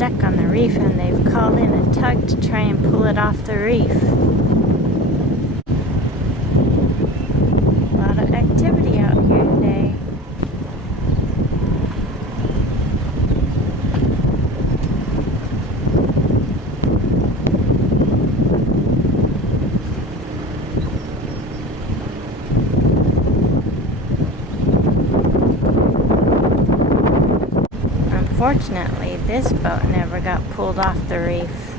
stuck on the reef, and they've called in a tug to try and pull it off the reef. A lot of activity out here today. Unfortunately, this boat never got pulled off the reef.